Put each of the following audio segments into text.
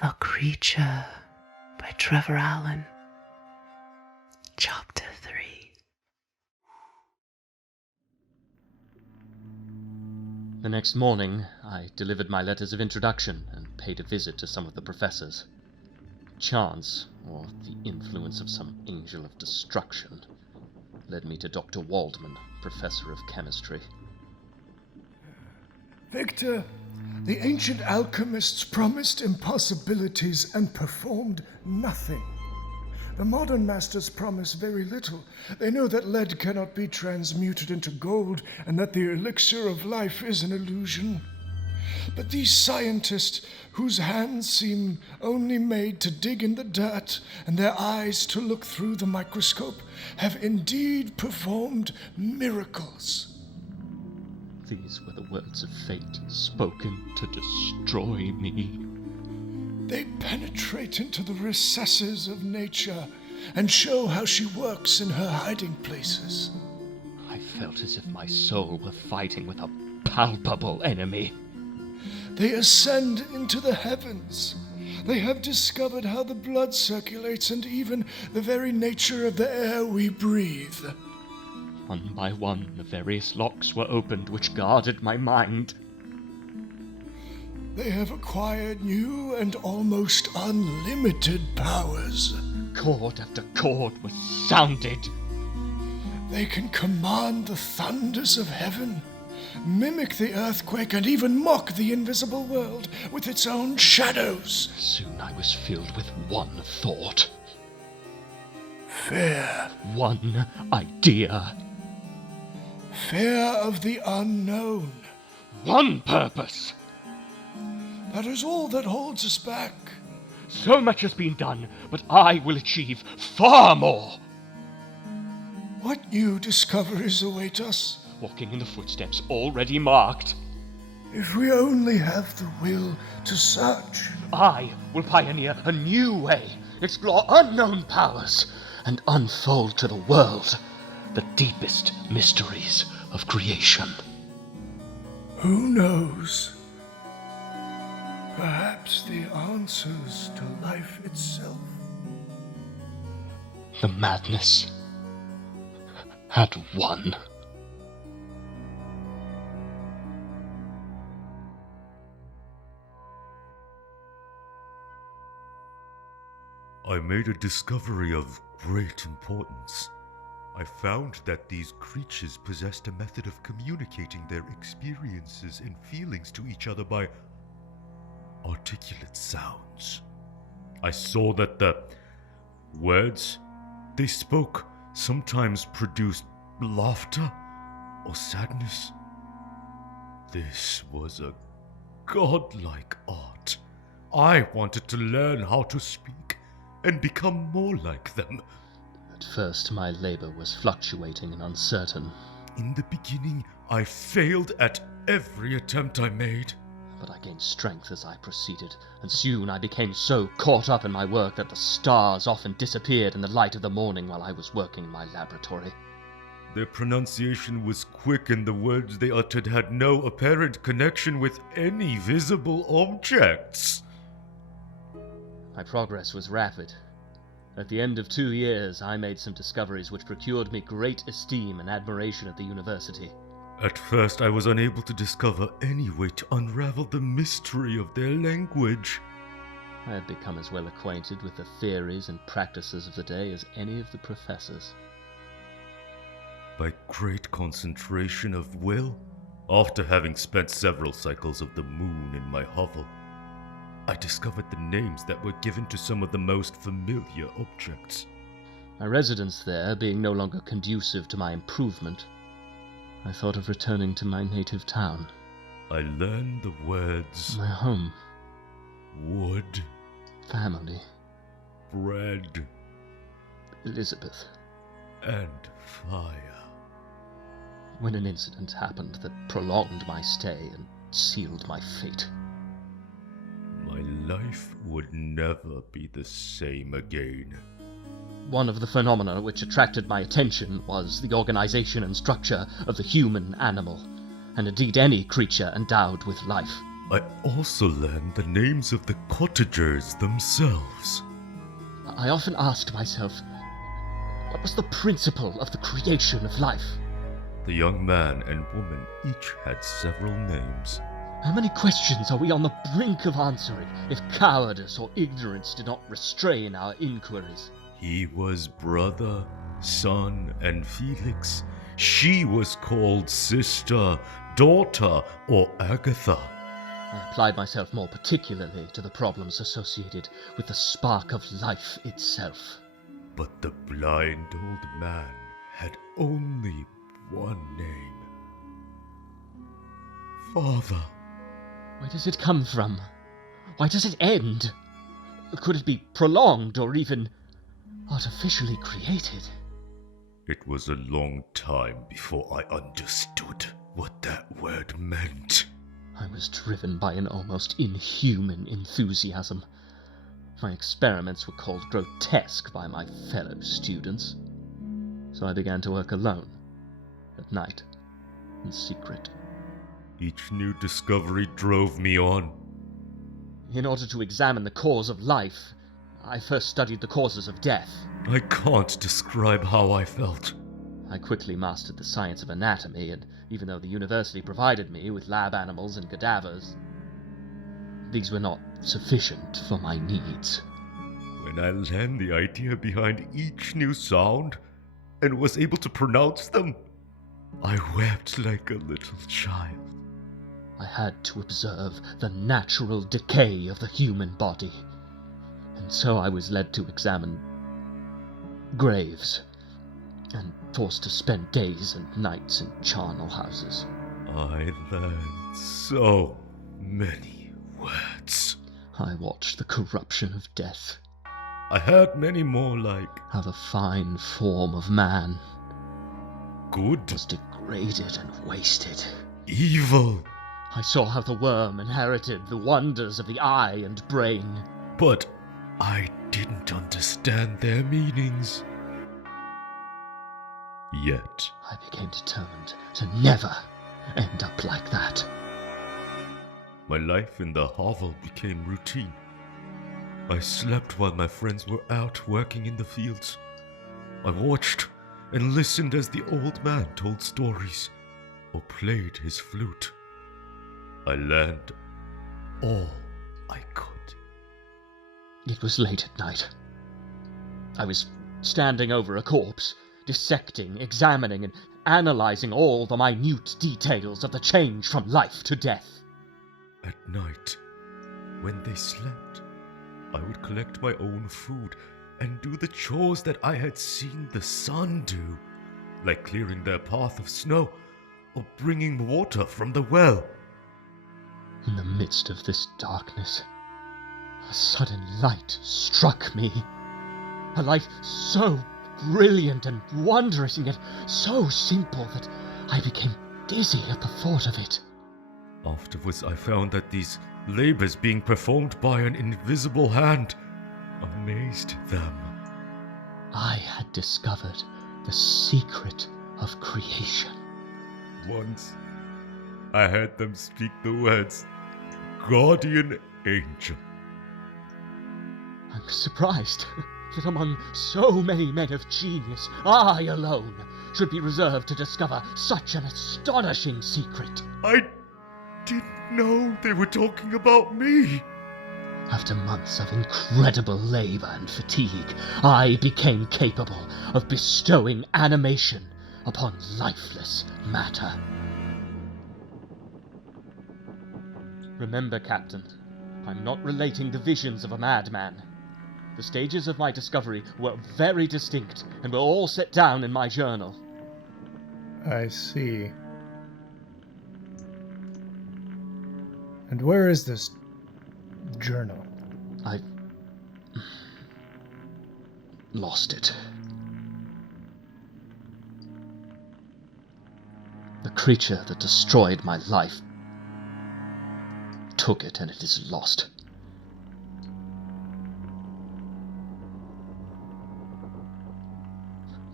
The Creature by Trevor Allen. Chapter 3. The next morning, I delivered my letters of introduction and paid a visit to some of the professors. Chance, or the influence of some angel of destruction, led me to Dr. Waldman, professor of chemistry. Victor, the ancient alchemists promised impossibilities and performed nothing. The modern masters promise very little. They know that lead cannot be transmuted into gold and that the elixir of life is an illusion. But these scientists, whose hands seem only made to dig in the dirt and their eyes to look through the microscope, have indeed performed miracles. These were the words of fate spoken to destroy me. They penetrate into the recesses of nature and show how she works in her hiding places. I felt as if my soul were fighting with a palpable enemy. They ascend into the heavens. They have discovered how the blood circulates and even the very nature of the air we breathe. One by one, the various locks were opened which guarded my mind. They have acquired new and almost unlimited powers. Chord after chord was sounded. They can command the thunders of heaven, mimic the earthquake, and even mock the invisible world with its own shadows. Soon I was filled with one thought. Fear. One idea. Fear of the unknown. One purpose. That is all that holds us back. So much has been done, but I will achieve far more. What new discoveries await us? Walking in the footsteps already marked. If we only have the will to search. I will pioneer a new way, explore unknown powers, and unfold to the world the deepest mysteries of creation. Who knows? Perhaps the answers to life itself. The madness had won. I made a discovery of great importance. I found that these creatures possessed a method of communicating their experiences and feelings to each other by articulate sounds. I saw that the words they spoke sometimes produced laughter or sadness. This was a godlike art. I wanted to learn how to speak and become more like them. At first, my labor was fluctuating and uncertain. In the beginning, I failed at every attempt I made. But I gained strength as I proceeded, and soon I became so caught up in my work that the stars often disappeared in the light of the morning while I was working in my laboratory. Their pronunciation was quick, and the words they uttered had no apparent connection with any visible objects. My progress was rapid. At the end of 2 years, I made some discoveries which procured me great esteem and admiration at the university. At first, I was unable to discover any way to unravel the mystery of their language. I had become as well acquainted with the theories and practices of the day as any of the professors. By great concentration of will, after having spent several cycles of the moon in my hovel, I discovered the names that were given to some of the most familiar objects. My residence there being no longer conducive to my improvement, I thought of returning to my native town. I learned the words My home, wood, family, bread, Elizabeth, and fire. When an incident happened that prolonged my stay and sealed my fate. My life would never be the same again. One of the phenomena which attracted my attention was the organization and structure of the human animal, and indeed any creature endowed with life. I also learned the names of the cottagers themselves. I often asked myself, what was the principle of the creation of life? The young man and woman each had several names. How many questions are we on the brink of answering if cowardice or ignorance did not restrain our inquiries? He was brother, son, and Felix. She was called sister, daughter, or Agatha. I applied myself more particularly to the problems associated with the spark of life itself. But the blind old man had only one name. Father. Where does it come from? Why does it end? Could it be prolonged or even artificially created? It was a long time before I understood what that word meant. I was driven by an almost inhuman enthusiasm. My experiments were called grotesque by my fellow students. So I began to work alone, at night, in secret. Each new discovery drove me on. In order to examine the cause of life, I first studied the causes of death. I can't describe how I felt. I quickly mastered the science of anatomy, and even though the university provided me with lab animals and cadavers, these were not sufficient for my needs. When I learned the idea behind each new sound and was able to pronounce them, I wept like a little child. I had to observe the natural decay of the human body, and so I was led to examine graves, and forced to spend days and nights in charnel houses. I learned so many words. I watched the corruption of death, I heard many more like how the fine form of man good, was degraded and wasted. evil, I saw how the worm inherited the wonders of the eye and brain. but I didn't understand their meanings. Yet, I became determined to never end up like that. my life in the hovel became routine. I slept while my friends were out working in the fields. I watched and listened as the old man told stories or played his flute. I learned all I could. It was late at night. I was standing over a corpse, dissecting, examining, and analyzing all the minute details of the change from life to death. At night, when they slept, I would collect my own food and do the chores that I had seen the sun do, like clearing their path of snow or bringing water from the well. In the midst of this darkness, a sudden light struck me. A light so brilliant and wondrous, and yet so simple that I became dizzy at the thought of it. Afterwards, I found that these labors being performed by an invisible hand amazed them. I had discovered the secret of creation. Once, I heard them speak the words, "Guardian Angel." I'm surprised that among so many men of genius, I alone should be reserved to discover such an astonishing secret. I didn't know they were talking about me. After months of incredible labor and fatigue, I became capable of bestowing animation upon lifeless matter. Remember, Captain, I'm not relating the visions of a madman. The stages of my discovery were very distinct and were all set down in my journal. I see. And where is this journal? I lost it. The creature that destroyed my life took it, and it is lost.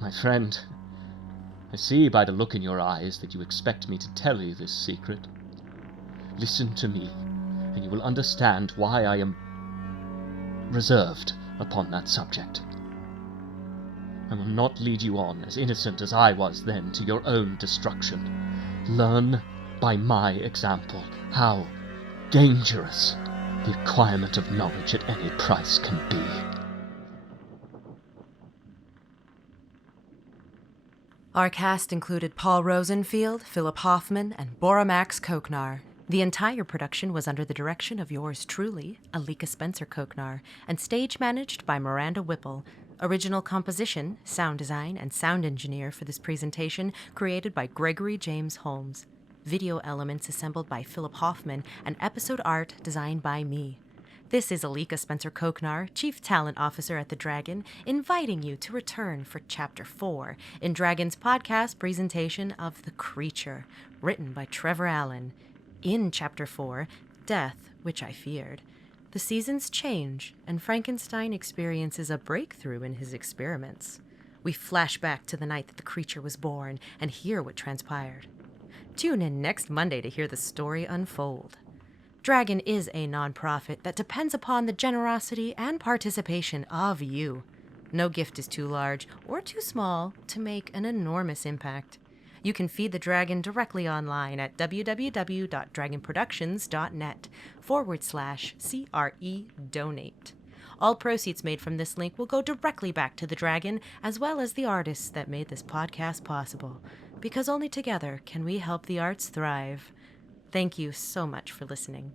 My friend, I see by the look in your eyes that you expect me to tell you this secret. Listen to me, and you will understand why I am reserved upon that subject. I will not lead you on, as innocent as I was then, to your own destruction. Learn by my example how dangerous the acquirement of knowledge at any price can be. Our cast included Paul Rosenfield, Filip Hofman, and Bora Koknar. The entire production was under the direction of yours truly, Alika Spencer-Koknar, and stage managed by Miranda Whipple. Original composition, sound design, and sound engineer for this presentation created by Gregory James Holmes. Video elements assembled by Filip Hofman, and episode art designed by me. This is Alika Spencer-Koknar, Chief Talent Officer at The Dragon, inviting you to return for Chapter 4 in Dragon's podcast presentation of The Creature, written by Trevor Allen. In Chapter 4, Death, Which I Feared, the seasons change, and Frankenstein experiences a breakthrough in his experiments. We flash back to the night that the creature was born and hear what transpired. Tune in next Monday to hear the story unfold. Dragon is a nonprofit that depends upon the generosity and participation of you. No gift is too large or too small to make an enormous impact. You can feed the Dragon directly online at www.dragonproductions.net/CRE donate. All proceeds made from this link will go directly back to the Dragon, as well as the artists that made this podcast possible, because only together can we help the arts thrive. Thank you so much for listening.